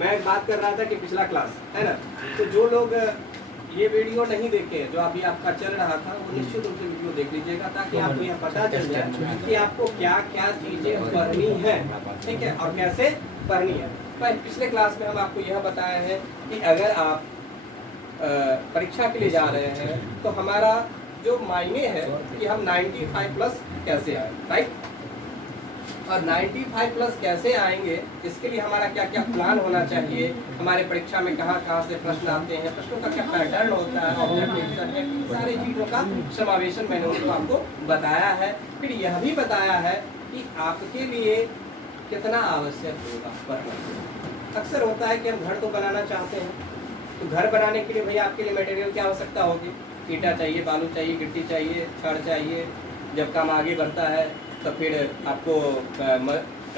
मैं बात कर रहा था कि पिछला क्लास है ना, तो जो लोग ये वीडियो नहीं देखे जो अभी आपका चल रहा था वो निश्चित रूप से वीडियो देख लीजिएगा ताकि आपको यह पता चल जाए कि आपको क्या क्या चीज़ें पढ़नी है, ठीक है, और कैसे पढ़नी है। पिछले क्लास में हम आपको यह बताया है कि अगर आप परीक्षा के लिए जा रहे हैं तो हमारा जो मायने है कि हम 95 प्लस कैसे आए, राइट, और 95 प्लस कैसे आएंगे इसके लिए हमारा क्या क्या प्लान होना चाहिए, हमारे परीक्षा में कहाँ कहाँ से प्रश्न आते हैं, प्रश्नों का क्या पैटर्न होता है, ऑब्जेक्टिव है, सारी चीज़ों का समावेशन मैंने उनको आपको बताया है। फिर यह भी बताया है कि आपके लिए कितना आवश्यक होगा पढ़ना। अक्सर होता है कि हम घर तो बनाना चाहते हैं, तो घर बनाने के लिए भैया आपके लिए मटेरियल की आवश्यकता होगी, ईटा चाहिए, बालू चाहिए, गिट्टी चाहिए, छड़ चाहिए। जब काम आगे बढ़ता है तो फिर आपको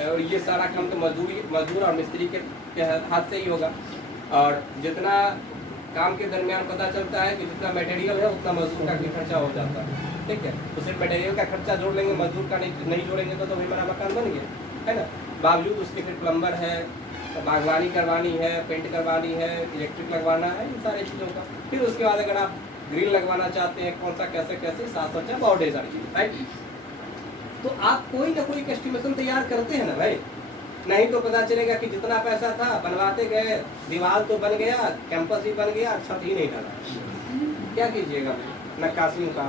और ये सारा काम तो मजदूर और मिस्त्री के हाथ से ही होगा। और जितना काम के दरमियान पता चलता है कि जितना मटेरियल है उतना मजदूर का भी खर्चा हो जाता है, ठीक है। तो सिर्फ मटेरियल का खर्चा जोड़ लेंगे, मजदूर का नहीं जोड़ेंगे तो भाई हमारा मकान बन गया, है ना। बावजूद उसके फिर प्लम्बर है, बागवानी करवानी है, पेंट करवानी है, इलेक्ट्रिक लगवाना है, इन सारी चीज़ों का। फिर उसके बाद अगर आप ग्रिल लगवाना चाहते हैं, कौन सा कैसे कैसे साथ सोचा बहुत ढेर सारी चीज़, राइट। तो आप कोई ना कोई एस्टिमेशन तैयार करते हैं ना भाई, नहीं तो पता चलेगा कि जितना पैसा था बनवाते गए, दीवार तो बन गया, कैंपस भी बन गया, छत ही नहीं डाला। क्या कीजिएगा, नक्काशी का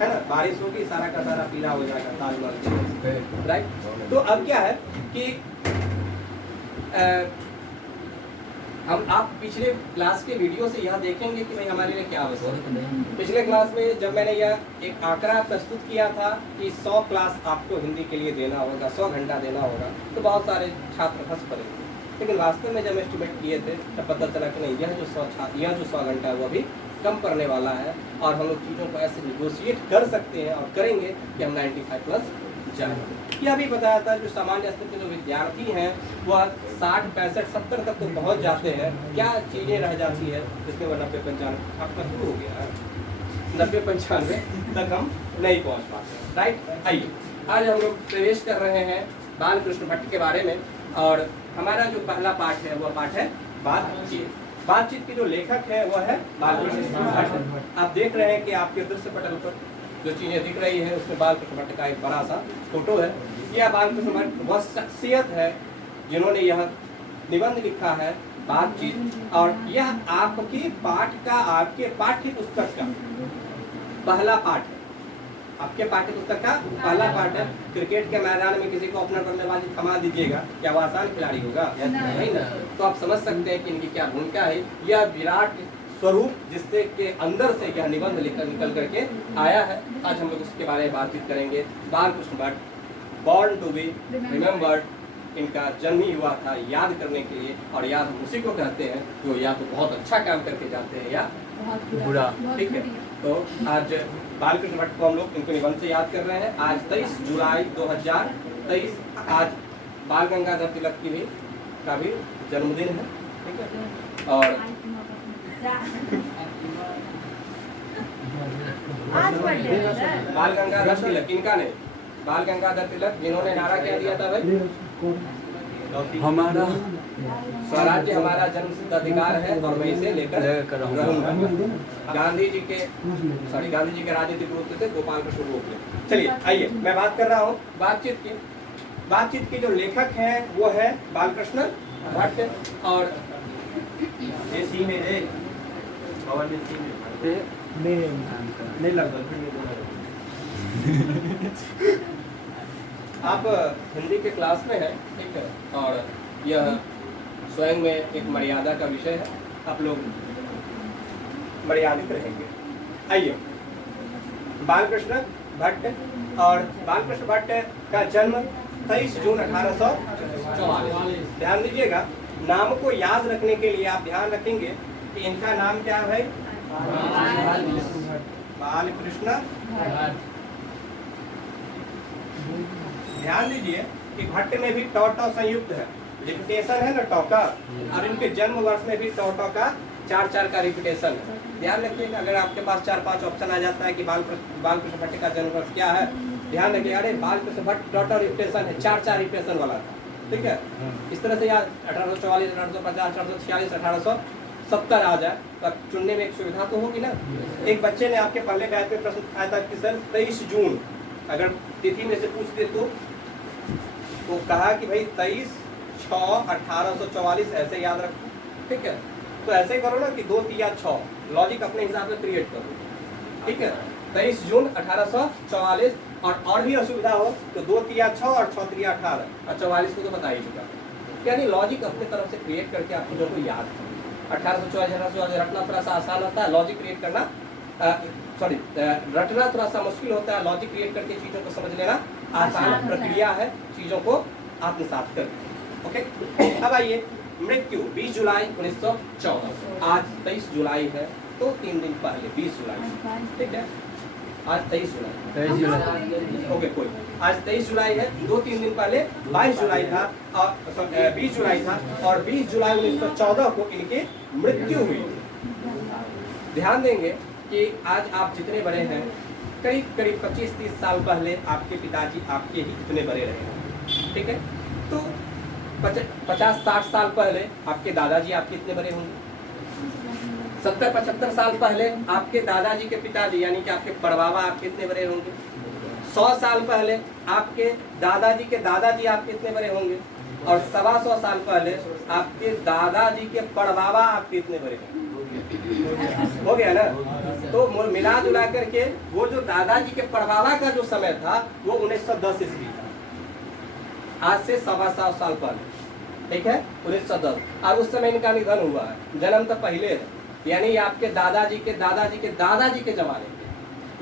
है ना, बारिश होगी सारा का सारा पीला हो जाएगा ताजमहल, राइट। तो अब क्या है कि हम आप पिछले क्लास के वीडियो से यह देखेंगे कि भाई हमारे लिए क्या आवश्यक है। पिछले क्लास में जब मैंने यह एक आंकड़ा प्रस्तुत किया था कि 100 क्लास आपको हिंदी के लिए देना होगा, 100 घंटा देना होगा, तो बहुत सारे छात्र फंस पड़ेंगे। लेकिन वास्तव में जब एस्टिमेट किए थे तब पता चला कि नहीं, यह जो 100 घंटा है वो अभी कम पड़ने वाला है और हम लोग चीज़ों को ऐसे निगोशिएट कर सकते हैं और करेंगे कि हम 95 प्लस जाएंगे। यह भी बताया था जो सामान्य स्तर के जो विद्यार्थी हैं वह 60, 65, 70 तक तो पहुंच जाते हैं। क्या चीज़ें रह जाती है जिसमें वह 90, 95 आपका शुरू हो गया है, 90, 95 तक हम नहीं पहुंच पाते, राइट। आइए आज हम लोग प्रवेश कर रहे हैं बालकृष्ण भट्ट के बारे में और हमारा जो पहला पाठ है वह पाठ है बातचीत। बातचीत के जो लेखक है वह है बालकृष्ण भट्ट। आप देख रहे हैं कि आपके दृश्य पटल पर जो चीज़ें दिख रही है उसमें बालकृष्ण भट्ट का एक बड़ा सा फोटो है। यह बालकृष्ण भट्ट वह शख्सियत है जिन्होंने यह निबंध लिखा है बातचीत, और यह आपके पाठ का, आपके पाठ्य पुस्तक का पहला पाठ है। आपके पाठ्य पुस्तक का पहला पाठ है। क्रिकेट के मैदान में किसी को ओपनर बल्लेबाजी थमा दीजिएगा, क्या वो आसान खिलाड़ी होगा? नहीं ना। तो आप समझ सकते हैं कि इनकी क्या भूमिका है। यह विराट स्वरूप जिससे के अंदर से यह निबंध निकल करके आया है, आज हम लोग उसके बारे में बातचीत करेंगे। Balkrishna Bhatt born to be remembered, इनका जन्म ही हुआ था याद करने के लिए, और याद हम उसी को कहते हैं जो या तो बहुत अच्छा काम करके जाते हैं या बुरा, ठीक है। तो आज बालकृष्ण भट्ट को हम लोग इनको निबंध से याद कर रहे हैं। आज 23 जुलाई 2023 आज बाल गंगाधर तिलक की भी का भी जन्मदिन है, ठीक है। और बाल गंगाधर तिलक इनका नहीं, बाल गंगाधर तिलक जिन्होंने नारा क्या दिया था भाई, हमारा स्वराज्य हमारा जन्मसिद्ध अधिकार है और मैं इसे लेकर रहूंगा। गांधी जी के राजनीतिक रूप थे गोपाल कृष्ण गोखले। चलिए आइए मैं बात कर रहा हूँ बातचीत की। बातचीत के जो लेखक हैं वो है बालकृष्ण भट्ट। और आप हिंदी के क्लास में हैं, ठीक है, और यह स्वयं में एक मर्यादा का विषय है, आप लोग मर्यादित रहेंगे। आइए बालकृष्ण भट्ट। और बालकृष्ण भट्ट का जन्म 23 जून 1844। ध्यान दीजिएगा, नाम को याद रखने के लिए आप ध्यान रखेंगे कि इनका नाम क्या है भाई, बालकृष्ण भट्ट। ध्यान दीजिए कि भट्ट में भी टॉ संयुक्त है, रिपीटेशन है ना टॉ का, और इनके जन्म वर्ष में भी टॉ का 4 का रिपीटेशन है। ध्यान रखिएगा, अगर आपके पास 4-5 ऑप्शन आ जाता है कि बालकृष्ण भट्ट का जन्म वर्ष क्या है, ध्यान रखिए, अरे बालकृष्ण भट्ट टॉ रिपीटेशन है, 4 रिपीटेशन वाला था, ठीक है। इस तरह से याद 1844, 1850, 1846, 1870 आ जाए तो आप चुनने में एक सुविधा तो होगी ना। एक बच्चे ने आपके पहले बैच में प्रश्न आया था कि सर 23 जून, अगर तिथि में से पूछते तो कहा कि भाई 23/6/1844 ऐसे याद रखो, ठीक है। तो ऐसे करो ना कि 2 3 6 लॉजिक अपने हिसाब से क्रिएट करो, ठीक है। 23 जून 1844 और भी असुविधा हो तो 2 3 6 और 6 3 18 और 44 को तो बता ही चुका। यानी लॉजिक अपने तरफ से क्रिएट करके आप चीज़ों को याद करो। 1844 रटना थोड़ा सा आसान होता है, लॉजिक क्रिएट करना रटना थोड़ा सा मुश्किल होता है, लॉजिक क्रिएट करके चीज़ों को समझ लेना आसान प्रक्रिया है, चीज़ों को आत्मसात कर। ओके, अब आइए मृत्यु 20 जुलाई 1914। आज 23 जुलाई है तो 3 दिन पहले 20 जुलाई, ठीक है। आज 23 जुलाई, ओके कोई, आज 23 जुलाई है, 2-3 दिन पहले 22 जुलाई था और 20 जुलाई था और 20 जुलाई 1914 को इनकी मृत्यु हुई। ध्यान देंगे कि आज आप जितने बड़े हैं करीब 25-30 साल पहले आपके पिताजी आपके ही इतने बड़े रहे, ठीक है। तो 50-60 साल पहले आपके दादाजी आपके इतने बड़े होंगे। 70-75 साल पहले आपके दादाजी के पिताजी यानी कि आपके बड़बाबा आपके इतने बड़े होंगे। 100 साल पहले आपके दादाजी के दादाजी आपके इतने बड़े होंगे और 125 साल पहले आपके दादाजी के बड़बाबा आपके इतने बड़े होंगे। हो गया ना। तो मिला जुला करके वो जो दादाजी के बड़बाबा का जो समय था वो 1910 ईस्वी था, आज से 125 साल पहले, ठीक है, 1910। और उस समय इनका निधन हुआ है, जन्म तो पहले है, यानी आपके दादाजी के दादाजी के दादाजी के जमाने के।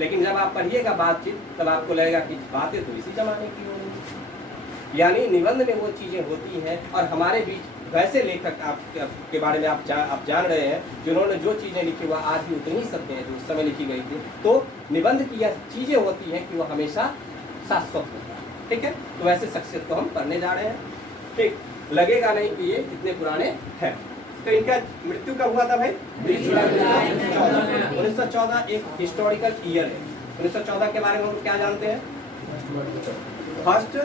लेकिन जब आप पढ़िएगा बातचीत तब आपको लगेगा कि बातें तो इसी जमाने की होंगी। यानी निबंध में वो चीज़ें होती हैं और हमारे बीच वैसे लेखक आपके बारे में आप जान रहे हैं जिन्होंने जो चीज़ें लिखी हुआ आज भी उतनी ही सत्य है जो उस समय लिखी गई थी। तो निबंध की यह चीज़ें होती हैं कि वो हमेशा शाश्वत होता है, ठीक है। तो वैसे शख्सियत को हम पढ़ने जा रहे हैं, ठीक। लगेगा नहीं कि ये कितने पुराने हैं। तो इनका मृत्यु कब हुआ था भाई? 20 जुलाई 1914 एक हिस्टोरिकल ईयर है। 1914 के बारे में हम क्या जानते हैं? फर्स्ट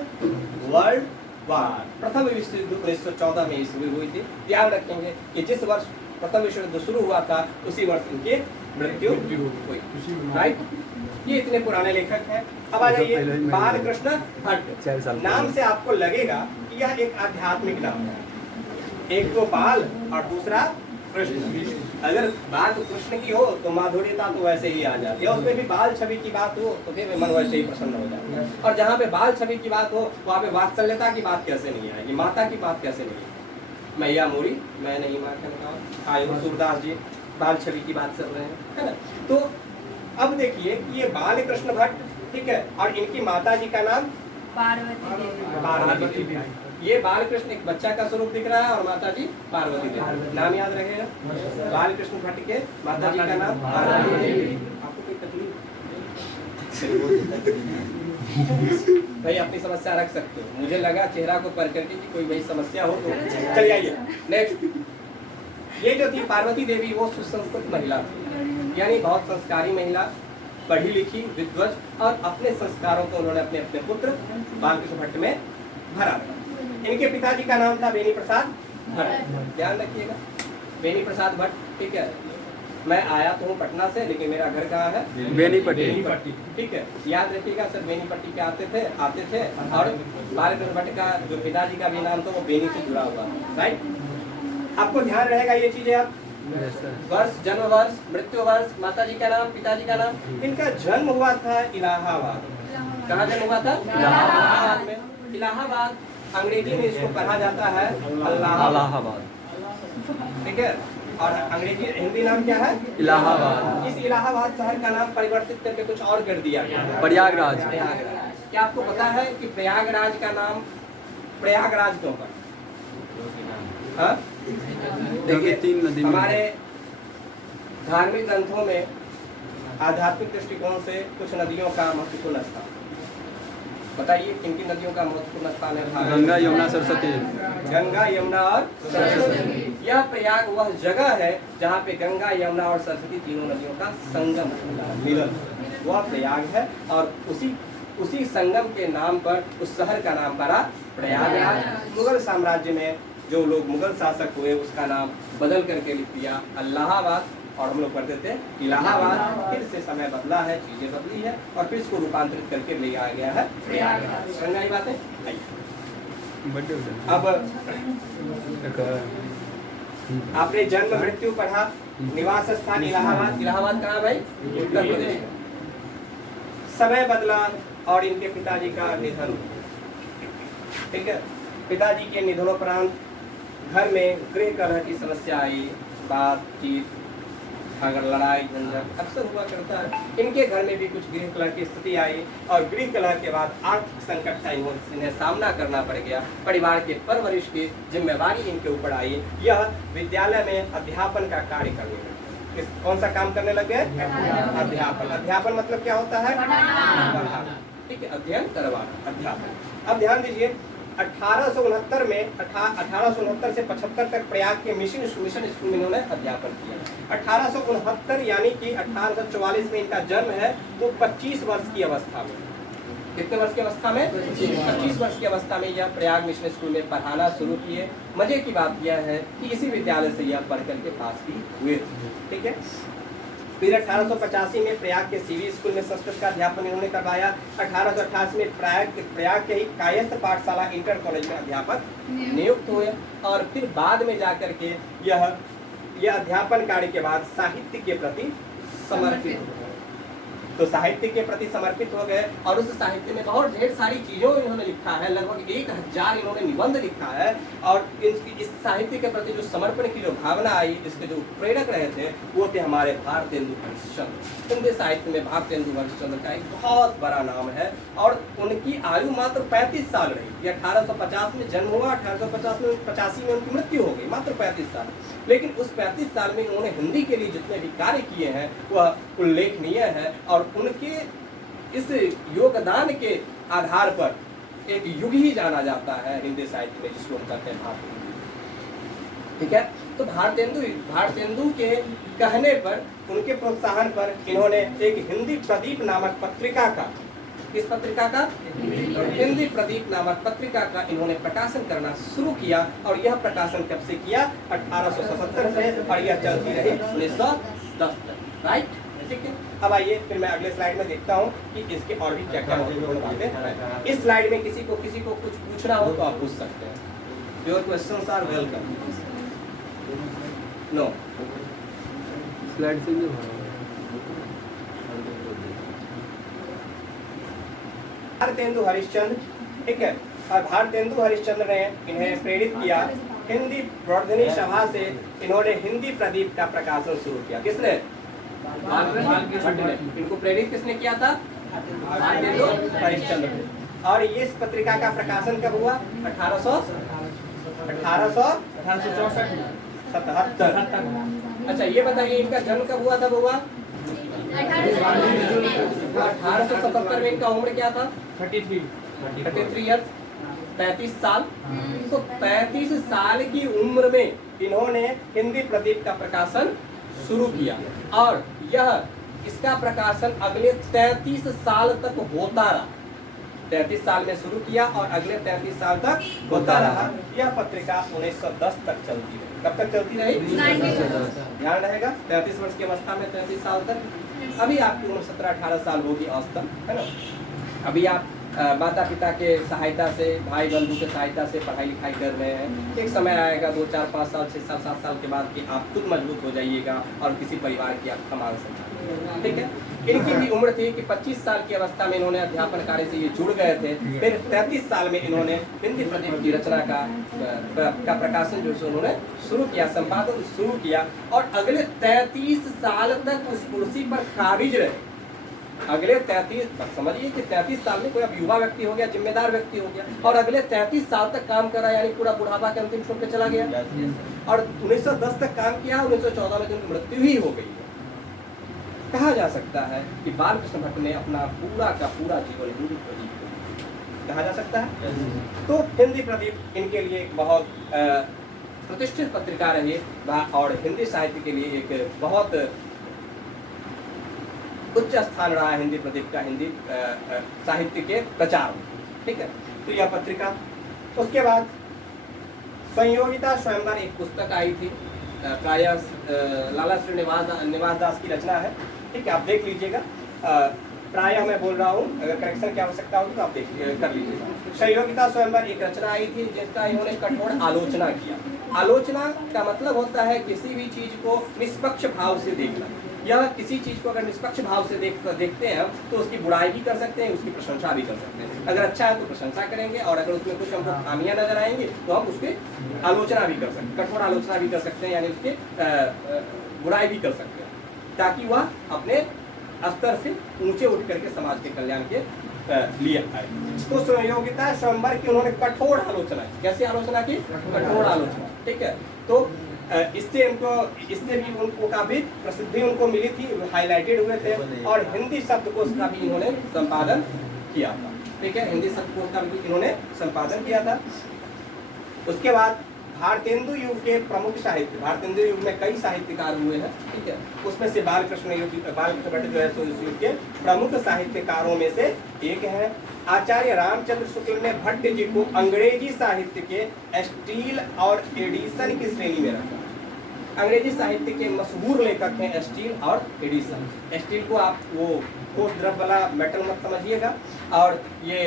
वर्ल्ड वार, प्रथम विश्व युद्ध 1914 में शुरू हुई थी। ध्यान रखेंगे कि जिस वर्ष प्रथम विश्व युद्ध शुरू हुआ था उसी वर्ष इनकी मृत्यु हुई, राइट। ये इतने पुराने लेखक हैं। अब आ जाइए बालकृष्ण भट्ट। नाम से आपको लगेगा कि यह एक आध्यात्मिक नाम है, एक तो बाल और दूसरा कृष्ण। अगर बात कृष्ण की हो तो माधुर्यता तो वैसे ही आ जाती है, उसमें भी बाल छवि की बात हो तो फिर मन वैसे ही प्रसन्न हो जाता है। और जहाँ पे बाल छवि की बात हो वहाँ पे वात्सल्यता की बात कैसे नहीं आएगी, माता की बात कैसे नहीं आएगी। मैया मोरी मैं नहीं माँ का बताओ, आयो सूरदास जी बाल छवि की बात कर रहे हैं, है ना। तो अब देखिए कि ये बालकृष्ण भट्ट, ठीक है, और इनकी माता जी का नाम पार्वती देवी। ये बालकृष्ण एक बच्चा का स्वरूप दिख रहा है और माता जी पार्वती देवी। नाम याद रखेगा, बालकृष्ण भट्ट के माता जी का नाम पार्वती देवी। आपको कोई तकलीफ भाई अपनी समस्या रख सकते हो। मुझे लगा चेहरा को पर करके कि कोई वही समस्या हो तो चलिए आइए नेक्स्ट। ये जो थी पार्वती देवी वो सुसंस्कृत महिला थी, यानी बहुत संस्कारी महिला, पढ़ी लिखी, विद्वत, और अपने संस्कारों को उन्होंने अपने अपने पुत्र बालकृष्ण भट्ट में भरा। इनके पिताजी का नाम था बेनी प्रसाद भट्ट। ध्यान रखिएगा, बेनी प्रसाद भट्ट, ठीक है। मैं आया तो हूँ पटना से, लेकिन मेरा घर कहाँ है? बेनीपट्टी, ठीक है। याद रखिएगा सर, बेनीपट्टी के आते थे और बालकृष्ण भट्ट का जो पिताजी का भी नाम था वो बेनी से जुड़ा हुआ, राइट। आपको ध्यान रहेगा ये चीजें। आप वर्ष, जन्म वर्ष, मृत्यु वर्ष, माता जी का नाम, पिताजी का नाम। इनका जन्म हुआ था इलाहाबाद। कहाँ जन्म हुआ था? इलाहाबाद में। इलाहाबाद अंग्रेजी में इसको कहा जाता है अलाहाबाद, ठीक है। और अंग्रेजी हिंदी नाम क्या है? इलाहाबाद। इस इलाहाबाद शहर का नाम परिवर्तित करके कुछ और कर दिया गया, प्रयागराज। क्या आपको पता है कि प्रयागराज का नाम प्रयागराज क्यों पड़ा? हाँ, देखिए हमारे धार्मिक ग्रंथों में आध्यात्मिक दृष्टिकोण से कुछ नदियों का महत्वपूर्ण स्थान, बताइए किन किन नदियों का महत्वपूर्ण स्थान है? गंगा, यमुना, सरस्वती। गंगा, यमुना और सरस्वती। यह प्रयाग वह जगह है जहाँ पे गंगा, यमुना और सरस्वती तीनों नदियों का संगम, मिलन। वह प्रयाग है, और उसी संगम के नाम पर उस शहर का नाम पड़ा प्रयागराज। मुगल साम्राज्य में जो लोग मुगल शासक हुए उसका नाम बदल करके लिख दिया इलाहाबाद, और हम लोग पढ़ते थे इलाहाबाद। फिर से समय बदला है, चीजें बदली है, और फिर इसको रूपांतरित करके ले आया गया है प्रयागराज। समझ में आई बातें? अब आपने जन्म मृत्यु पढ़ा, निवास स्थान इलाहाबाद। इलाहाबाद कहाँ भाई? उत्तर प्रदेश। समय बदला और इनके पिताजी का निधन, ठीक है। पिताजी के निधनोपरांत घर में गृह कलह की समस्या आई, बातचीत, अगर लड़ाई झंझट अक्सर हुआ करता है। इनके घर में भी कुछ गृह कलह की स्थिति आई, और गृह कलह के बाद आर्थिक संकट का इन्हें सामना करना पड़ गया। परिवार के परवरिश की जिम्मेवारी इनके ऊपर आई। यह विद्यालय में अध्यापन का कार्य करने लगे। कौन सा काम करने लगे? अध्यापन। अध्यापन मतलब क्या होता है? पढ़ाना, ठीक है, अध्ययन करवाना, अध्यापन। अब ध्यान दीजिए, 1869 में 1869 से 75 तक प्रयाग के मिशन स्कूल में इन्होंने अध्यापन किया। 1869 यानी कि 1844 में इनका जन्म है, तो 25 वर्ष की अवस्था में, कितने वर्ष की अवस्था में? 25 वर्ष की अवस्था में यह प्रयाग मिशन स्कूल में पढ़ाना शुरू किए। मजे की बात यह है कि इसी विद्यालय से यह पढ़ करके पास भी हुए, ठीक है। फिर 1885 में प्रयाग के सीवी स्कूल में संस्कृत का अध्यापन इन्होंने करवाया। 1888 में प्रयाग के ही कायस्थ पाठशाला इंटर कॉलेज में अध्यापक नियुक्त हुए, और फिर बाद में जाकर के यह अध्यापन कार्य के बाद साहित्य के प्रति समर्पित हो गए। तो साहित्य के प्रति समर्पित हो गए, और उस साहित्य में बहुत ढेर सारी चीजों इन्होंने लिखा है, लगभग 1000 इन्होंने निबंध लिखा है। और इस साहित्य के प्रति जो समर्पण की जो भावना आई, इसके जो प्रेरक रहे थे वो थे हमारे भारतेंदु हरिश्चंद्र। हिंदी साहित्य में भारतेंदु हरिश्चंद्र का एक बहुत बड़ा नाम है, और उनकी आयु मात्र 35 साल रही। 1850 में जन्म हुआ, 1885 में उनकी मृत्यु हो गई, मात्र 35 साल। लेकिन उस 35 साल में उन्होंने हिंदी के लिए जितने भी कार्य किए हैं वह उल्लेखनीय है, और उनके इस योगदान के आधार पर एक युग ही जाना जाता है हिंदी साहित्य में, जिसको हम कहते हैं भारतेंदु, ठीक है। तो भारतेंदु के कहने पर, उनके प्रोत्साहन पर इन्होंने एक हिंदी प्रदीप नामक पत्रिका का, किस पत्रिका का? हिंदी प्रदीप नामक पत्रिका का इन्होंने प्रकाशन करना शुरू किया। और यह प्रकाशन कब से किया? 1877 से, और यह चलती रही 1910 तक, राइट, ठीक है। अब आइए फिर मैं अगले स्लाइड में देखता हूँ कि इसके और भी क्या क्या महत्वपूर्ण बातें हैं। इस स्लाइड में किसी को कुछ पूछना हो तो आप पूछ सकते हैं। Your questions are welcome. नो स्लाइड से भारतेंदु हरिश्चंद्र, ठीक है। और भारतेंदु हरिश्चंद्र ने इन्हें प्रेरित किया। हिंदी वर्धनी सभा से इन्होंने हिंदी प्रदीप का प्रकाशन शुरू किया। किसने? इनको प्रेरित किसने किया था? भारतेंदु हरिश्चंद्र ने। और ये इस पत्रिका का प्रकाशन कब हुआ? 1877। अच्छा, ये बताइए इनका जन्म कब हुआ था? हुआ 1877 में। इनका उम्र क्या था? 33 ईयर्स, 35 साल। तो 35 साल की उम्र में इन्होंने हिंदी प्रदीप का प्रकाशन शुरू किया, और इसका प्रकाशन अगले 33 साल तक होता रहा। 33 साल में शुरू किया और अगले 33 साल तक होता रहा। यह पत्रिका 1910 तक चलती रही। कब तक चलती रही? ध्यान रहेगा, 33 वर्ष की अवस्था में 33 साल तक। अभी आपकी उम्र 17-18 साल होगी औसतन, है ना। अभी आप माता पिता के सहायता से, भाई बंधु के सहायता से पढ़ाई लिखाई कर रहे हैं। एक समय आएगा 2, 4, 5 साल, 6 साल, 7 साल के बाद कि आप खुद मजबूत हो जाइएगा और किसी परिवार की आप कमान सकते, ठीक है। इनकी भी उम्र थी कि 25 साल की अवस्था में इन्होंने अध्यापन कार्य से ये जुड़ गए थे। फिर 33 साल में इन्होंने हिंदी प्रदीप की रचना का प्रकाशन जो है उन्होंने शुरू किया, संपादन शुरू किया, और अगले 33 साल तक उस कुर्सी पर काबिज रहे। अगले 33, समझिए कि 33 साल में कोई अब युवा व्यक्ति हो गया, जिम्मेदार व्यक्ति हो गया, और अगले 33 साल तक काम करा, यानी पूरा बुढ़ापा के अंतिम छोड़ पे चला गया। और 1910 तक काम किया, 1914 में उनकी मृत्यु ही हो गई। कहा जा सकता है कि बाल कृष्ण भट्ट ने अपना पूरा का पूरा जीवन हिंदी प्रदीप को कहा जा सकता है। तो हिंदी प्रदीप इनके लिए एक बहुत प्रतिष्ठित पत्रिका रही, और हिंदी साहित्य के लिए एक बहुत उच्च स्थान रहा है हिंदी प्रदीप का हिंदी साहित्य के प्रचार में, ठीक है। तो यह पत्रिका, उसके बाद संयोगिता स्वयंवर एक पुस्तक आई थी, प्रायः लाला श्रीनिवास दास की रचना है, ठीक है, आप देख लीजिएगा। प्रायः मैं बोल रहा हूँ, अगर करेक्शन की आवश्यकता होगी तो आप देख कर लीजिएगा। संयोगिता स्वयंवर एक रचना आई थी जिसका इन्होंने कठोर आलोचना किया। आलोचना का मतलब होता है किसी भी चीज को निष्पक्ष भाव से देखना, या किसी चीज को अगर निष्पक्ष भाव से देखते हैं तो उसकी बुराई भी कर सकते हैं, उसकी प्रशंसा भी कर सकते हैं। अगर अच्छा है तो प्रशंसा करेंगे, और अगर उसमें कुछ हमको खामियां नजर आएंगी तो हम उसकी आलोचना भी कर सकते हैं, कठोर आलोचना भी कर सकते हैं, यानी उसकी बुराई भी कर सकते हैं, ताकि वह अपने स्तर से ऊंचे उठ करके समाज के कल्याण के लिए आए। तो संयोगिता स्वयंवर की उन्होंने कठोर आलोचना की। कैसे आलोचना की? कठोर आलोचना, ठीक है। तो इससे भी उनको काफी प्रसिद्धि उनको मिली थी, हाईलाइटेड हुए थे, और हिंदी शब्दकोश का भी इन्होंने संपादन किया था, ठीक है, हिंदी शब्दकोश का भी इन्होंने संपादन किया था। उसके बाद भारतेंदु युग के प्रमुख साहित्य, भारतेंदु युग में कई साहित्यकार हुए हैं, ठीक है, उसमें से बालकृष्ण भट्ट जो है सो इस युग के प्रमुख साहित्यकारों में से एक है। आचार्य रामचंद्र शुक्ल ने भट्ट जी को अंग्रेजी साहित्य के स्टील और एडिसन की श्रेणी में रखा। अंग्रेजी साहित्य के मशहूर लेखक हैं स्टील और एडिसन। स्टील को आप वो ठोस द्रव वाला मेटल मत समझिएगा, और ये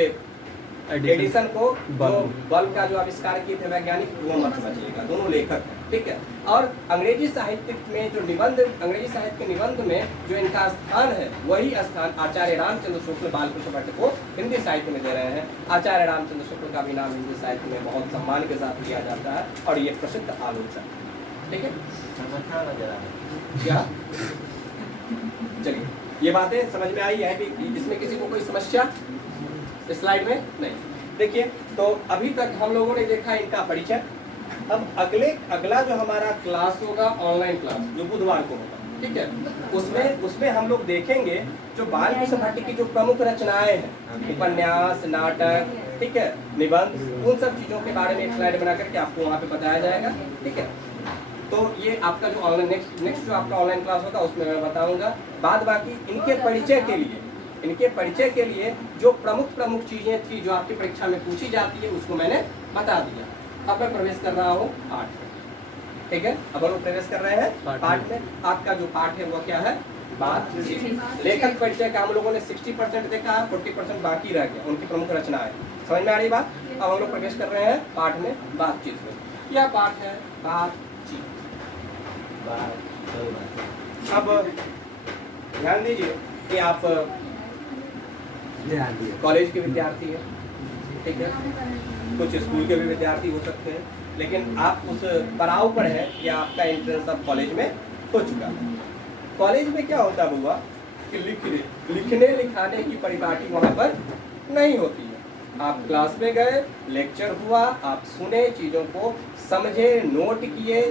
एडिसन को जो बल्ब का जो आविष्कार किए थे वैज्ञानिक, वो मत समझिएगा, दोनों लेखक हैं, ठीक है। और अंग्रेजी साहित्य में जो निबंध, अंग्रेजी साहित्य के निबंध में जो इनका स्थान है, वही स्थान आचार्य रामचंद्र शुक्ल बालकृष्ण भट्ट को हिंदी साहित्य में दे रहे हैं। आचार्य रामचंद्र शुक्ल का भी नाम हिंदी साहित्य में बहुत सम्मान के साथ लिया जाता है, और ये प्रसिद्ध आलोचक, ठीक है। क्या चलिए, ये बातें समझ में आई है कि इसमें किसी को कोई समस्या इस स्लाइड में नहीं? देखिए, तो अभी तक हम लोगों ने देखा इनका परिचय। अब अगला जो हमारा क्लास होगा ऑनलाइन क्लास, जो बुधवार को होगा, ठीक है, उसमें हम लोग देखेंगे जो बालकृष्ण भट्ट की जो प्रमुख रचनाएं हैं, उपन्यास, नाटक, ठीक है, निबंध, उन सब चीजों के बारे में एक स्लाइड बना करके आपको वहाँ पे बताया जाएगा, ठीक है। तो ये आपका जो ऑनलाइन नेक्स्ट जो आपका ऑनलाइन क्लास होगा उसमें मैं बताऊंगा। बाद बाकी इनके परिचय के लिए जो प्रमुख चीजें थी जो आपकी परीक्षा में पूछी जाती है, उसको मैंने बता दिया। अब मैं प्रवेश कर रहा हूँ पाठ में, ठीक है। अब हम लोग प्रवेश कर रहे हैं पाठ में। आपका जो पाठ है वो क्या है? बातचीत। लेखक परिचय का हम लोगों ने 60% देखा, 40% बाकी रह गया, उनकी प्रमुख रचना है। समझ में आ रही बात? अब हम लोग प्रवेश कर रहे हैं पाठ में, बातचीत में। यह पाठ है बातचीत। अब ध्यान दीजिए कि आप कॉलेज के विद्यार्थी हैं, ठीक है, कुछ स्कूल के भी विद्यार्थी हो सकते हैं, लेकिन आप उस पड़ाव पर हैं कि आपका एंट्रेंस अब कॉलेज में हो चुका है। कॉलेज में क्या होता है बुआ कि लिखने लिखाने की परिपाटी वहाँ पर नहीं होती है। आप क्लास में गए, लेक्चर हुआ, आप सुने, चीज़ों को समझे, नोट किए,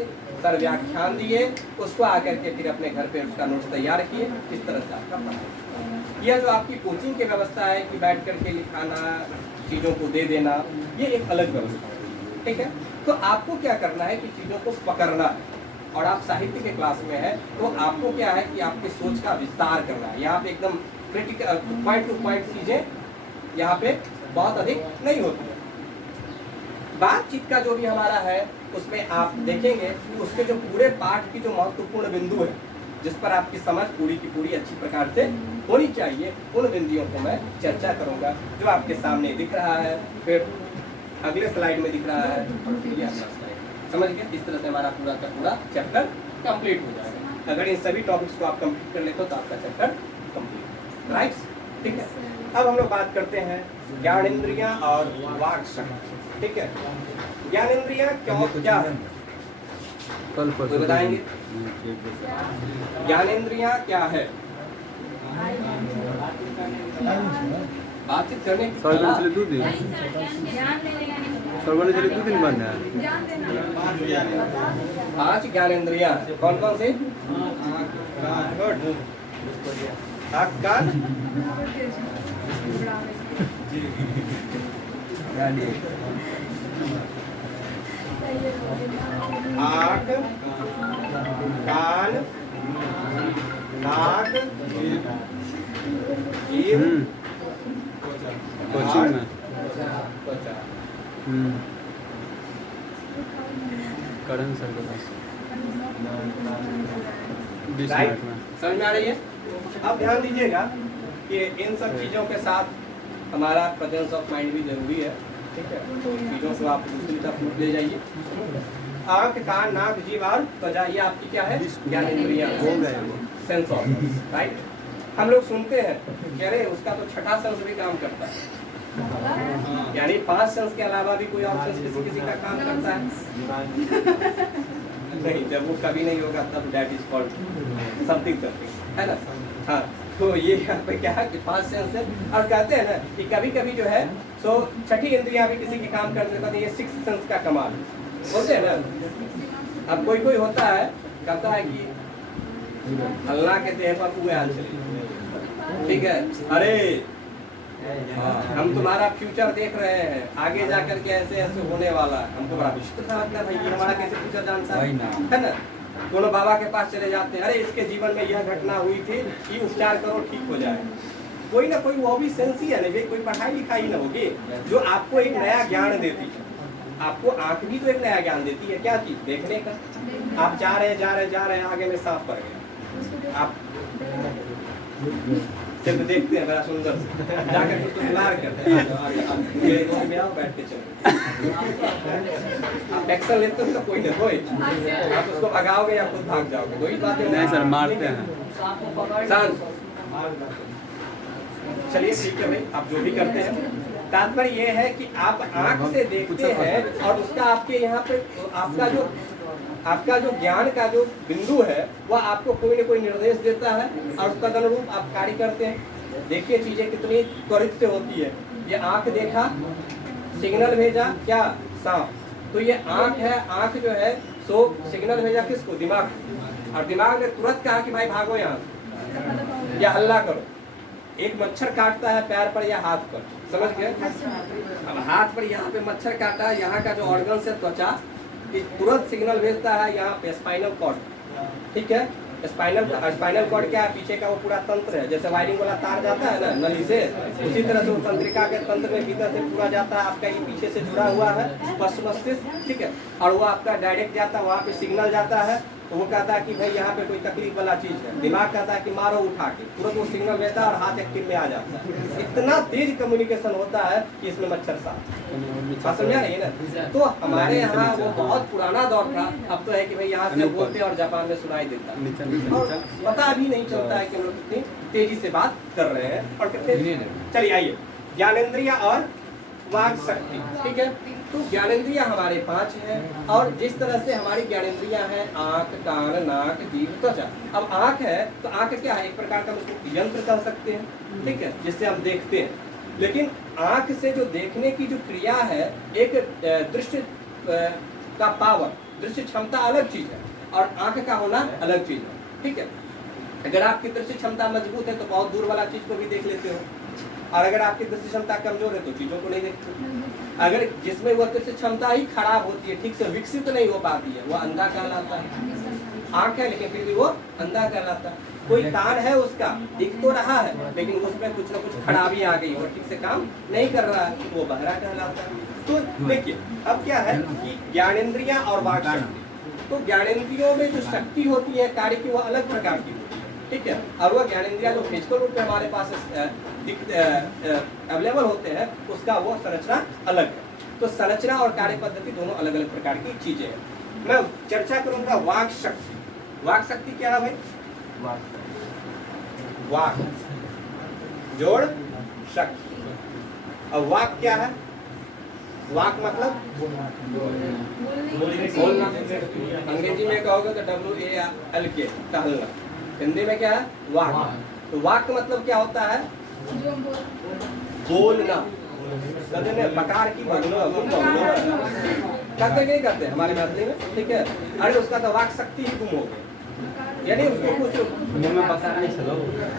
सर व्याख्यान दिए, उसको आकर के फिर अपने घर पे उसका नोट्स तैयार किए। इस तरह से आपका पढ़ाई। यह जो आपकी कोचिंग की व्यवस्था है कि बैठ करके लिखाना, चीज़ों को दे देना, ये एक अलग व्यवस्था है, ठीक है। तो आपको क्या करना है कि चीज़ों को पकड़ना है, और आप साहित्य के क्लास में है तो आपको क्या है कि आपकी सोच का विस्तार करना है। यहाँ पे एकदम क्रिटिकल पॉइंट टू पॉइंट चीज़ें यहाँ पे बहुत अधिक नहीं होती है। बातचीत का जो भी हमारा है उसमें आप देखेंगे कि उसके जो पूरे पाठ की जो महत्वपूर्ण बिंदु है, जिस पर आपकी समझ पूरी की पूरी अच्छी प्रकार से होनी चाहिए, उन बिंदुओं को मैं चर्चा करूंगा, जो आपके सामने दिख रहा है, फिर अगले स्लाइड में दिख रहा है, और फिर ये अगला स्लाइड। समझ गए? इस तरह से हमारा पूरा का पूरा चैप्टर कंप्लीट हो जाएगा। अगर इन सभी टॉपिक्स को आप कंप्लीट कर लेते हो तो आपका चैप्टर कंप्लीट, राइट? ठीक है। अब हम लोग बात करते हैं ज्ञानेंद्रियां और वाक शक्ति, ठीक है। ज्ञानेंद्रियां क्या है? कोई बताएंगे? ज्ञानेंद्रियां क्या है? बातचीत करने की कला। 5 ज्ञानेंद्रियां कौन कौन से? आँख, कान, आँख, कान, नाक, जीव कोचिंग में त्वचा। करण सर के पास 20 राइट, मिनट में। समझ में आ रही है? अब ध्यान दीजिएगा कि इन सब चीज़ों के साथ हमारा प्रेजेंस ऑफ माइंड भी जरूरी है, ठीक है? तो इन चीज़ों को आप दूसरी तरफ मत ले जाइए। आँख, कान, नाक, जीभ और त्वचा, ये आपकी क्या है? ज्ञानेंद्रियाँ, सेंस ऑर्गन्स, राइट? हम लोग सुनते हैं कि अरे उसका तो छठा सेंस भी काम करता है, यानी 5 सेंस के अलावा भी कोई और सेंस किसी किसी का काम करता है। नहीं, जब वो कभी नहीं होगा तब दैट इज कॉल्ड समथिंग, है ना? हाँ, तो ये यहाँ पे क्या है कि 5 सेंस है, और कहते हैं ना कि कभी कभी जो है सो छठी इंद्रियां भी किसी की काम कर देता है, ये 6 सेंस का कमाल बोलते हैं ना। अब कोई कोई होता है कहता है कि अल्लाह के देह पर हुए हाल चले, ठीक है, अरे हम तुम्हारा फ्यूचर देख रहे हैं, आगे जाकर के ऐसे ऐसे होने वाला है। हमको बड़ा विचित्र था, लगता है भाई ये हमारा कैसे फ्यूचर जानता है ना? दोनों बाबा के पास चले जाते हैं, अरे इसके जीवन में यह घटना हुई थी, ये उपचार करो ठीक हो जाए। कोई ना कोई वो भी सेंस ही है ना, कोई पढ़ाई लिखाई ना होगी जो आपको एक नया ज्ञान देती है। आपको आंख भी तो एक नया ज्ञान देती है, क्या चीज? देखने का। आप जा रहे हैं आगे में सांप पड़ गया, आप सिर्फ देखते हैं बड़ा सुंदर से, जाकर कुछ तो बुलार करते हैं, आओ बैठ के चलो। आप एक्शन लेते हो तो कोई नहीं, कोई आप उसको भगाओगे या खुद भाग जाओगे, वही बात है। नहीं सर, मारते हैं। चलिए ठीक है भाई, आप जो भी करते हैं, तात्पर्य ये है कि आप आंख से देखते हैं और उसका आपके यहाँ पे आपका जो ज्ञान का जो बिंदु है वह आपको कोई न कोई निर्देश देता है और उसका अनुरूप आप कार्य करते हैं। देखिए चीजें कितनी त्वरित से होती है। ये आंख देखा, सिग्नल भेजा, क्या? सांप। तो ये आंख है, आंख जो है सो सिग्नल भेजा किसको? दिमाग, और दिमाग ने तुरंत कहा कि भाई भागो यहाँ या हल्ला करो। एक मच्छर काटता है पैर पर या हाथ पर, समझ गए? अब हाथ पर यहाँ पे मच्छर काटा, यहाँ का जो ऑर्गन है त्वचा तुरंत सिग्नल भेजता है यहाँ पे स्पाइनल कॉर्ड, ठीक है? स्पाइनल कॉर्ड क्या है? पीछे का वो पूरा तंत्र है, जैसे वायरिंग वाला तार जाता है ना नली से, उसी तरह से वो तंत्रिका के तंत्र में भीतर से पूरा जाता है। आपका ये पीछे से जुड़ा हुआ है पश्च मस्तिष्क, ठीक है? और वो आपका डायरेक्ट जाता है, वहाँ पे सिग्नल जाता है, तो वो कहता है कि भाई यहाँ पे कोई तकलीफ वाला चीज है। दिमाग कहता है कि मारो उठा के, तुरंत वो सिग्नल देता है और हाथ एक्टिव में आ जाता है। इतना तेज कम्युनिकेशन होता है कि इसमें मच्छर साफ, समझा रही है ना? तो हमारे यहाँ वो बहुत पुराना दौर था, अब तो है कि भाई यहाँ से बोलते और जापान में सुनाई देता है, और पता भी नहीं चलता है कि हम लोग कितनी तेजी से बात कर रहे हैं और कितने। चलिए आइए, ज्ञानेंद्रिय और वाक शक्ति, ठीक है? तो ज्ञानेंद्रियां हमारे 5 हैं, और जिस तरह से हमारी ज्ञानेंद्रियां हैं आंख, कान, नाक, जीभ, त्वचा। अब आंख है तो आंख क्या है? एक प्रकार का उसको यंत्र कह सकते हैं, ठीक है, जिससे हम देखते हैं। लेकिन आंख से जो देखने की जो क्रिया है, एक दृश्य का पावर, दृश्य क्षमता अलग चीज है और आंख का होना अलग चीज है, ठीक है? अगर आपकी दृश्य क्षमता मजबूत है तो बहुत दूर वाला चीज को भी देख लेते हो, और अगर आपकी दृष्टि क्षमता कमजोर है तो चीजों को नहीं देखते। अगर जिसमें वह दृष्टि क्षमता ही खराब होती है, ठीक से विकसित नहीं हो पाती है, वह अंधा कहलाता है। आंख है लेकिन फिर भी वो अंधा कहलाता है। कोई कान है, उसका दिख तो रहा है लेकिन उसमें कुछ न कुछ खराबी आ गई, वो ठीक से काम नहीं कर रहा है, वो बहरा कहलाता है। तो देखिए अब क्या है कि ज्ञानेंद्रियां और वाक शक्ति। तो ज्ञानेंद्रियों में जो शक्ति होती है कार्य की, वो अलग प्रकार की होती है, ठीक है? और वह ज्ञानेंद्रियां जो फिजिकल रूप में हमारे पास अवेलेबल होते हैं, उसका वो संरचना अलग है। तो संरचना और कार्य पद्धति दोनों अलग अलग प्रकार की चीजें हैं। मैं चर्चा करूंगा वाक शक्ति। वाक शक्ति क्या है भाई? वाक जोड़ शक्ति। और वाक क्या है? वाक मतलब बोलना। अंग्रेजी में कहोगे तो WALK, टहलना। हिंदी में क्या है? वाक। तो वाक मतलब क्या होता है? बोलना। कहते हैं बकार की भगनो करते नहीं करते हमारे मैथिली में, ठीक है? अरे उसका तो वाक शक्ति ही गुम हो गई, यानी उसको कुछ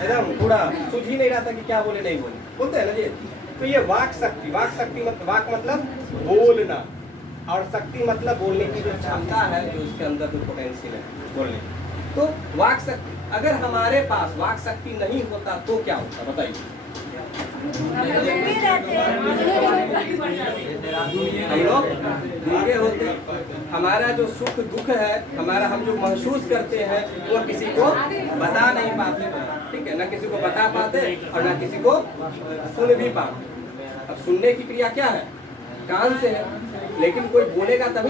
एकदम पूरा सूझ ही नहीं रहा था कि क्या बोले नहीं बोले, बोलते हैं ना जी। तो ये वाक शक्ति, वाक मतलब बोलना, और शक्ति मतलब बोलने की जो क्षमता है, जो उसके अंदर जो पोटेंशियल है बोलने, तो वाक शक्ति, अगर हमारे पास वाक शक्ति नहीं होता तो क्या होता बताइए? हम लोग गूंगे होते, हमारा जो सुख दुख है, हमारा हम जो महसूस करते हैं वो किसी को बता नहीं पाते, ठीक है, ना किसी को बता पाते और ना किसी को सुन भी पाते। अब सुनने की क्रिया क्या है? कान से है, लेकिन कोई बोलेगा तभी